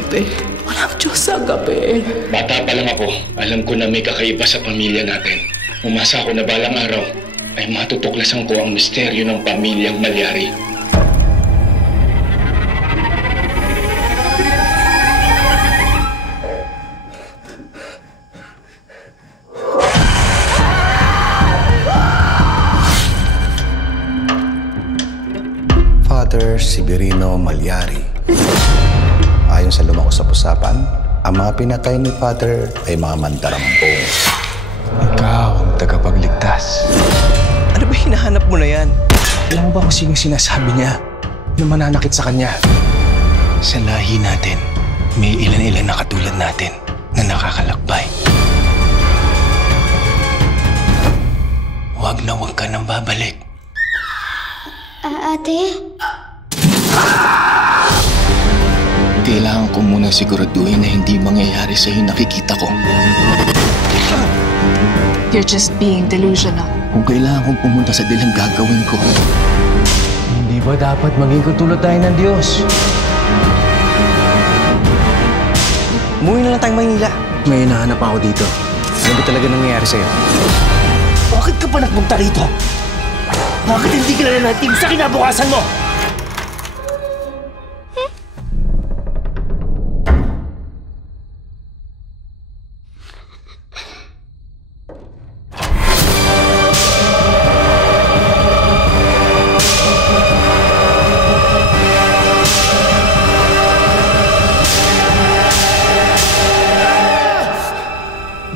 gabi. Walang Diyos sa gabi. Bata pa lang ako, alam ko na may kakaiba sa pamilya natin. Umasa ako na balang araw ay matutuklasan ko ang misteryo ng pamilyang Malyari. Father Severino Malyari. Ayon sa lumang usap-usapan, ang mga pinatay ni Father ay mga mandarampong. Ikaw ang tagapagligtas. Ano ba hinahanap mo na yan? Alam mo ba kung sinong sinasabi niya na mananakit sa kanya? Sa lahi natin, may ilan-ilan na katulad natin na nakakalakbay. Huwag na huwag ka nang babalik. Ate? Kailangan ko muna siguraduhin na hindi mangyayari sa'yo nakikita ko. You're just being delusional. Kung kailangan kong pumunta sa dilim, gagawin ko. Hindi ba dapat maging katulad tayo ng Diyos? Umuwi na lang tayong Maynila. May hinahanap ako dito. Ano ba talaga nangyayari sa'yo? Bakit ka pa nagpunta rito? Bakit hindi ka na natin sa kinabukasan mo?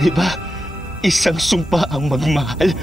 Di ba? Isang sumpa ang magmahal.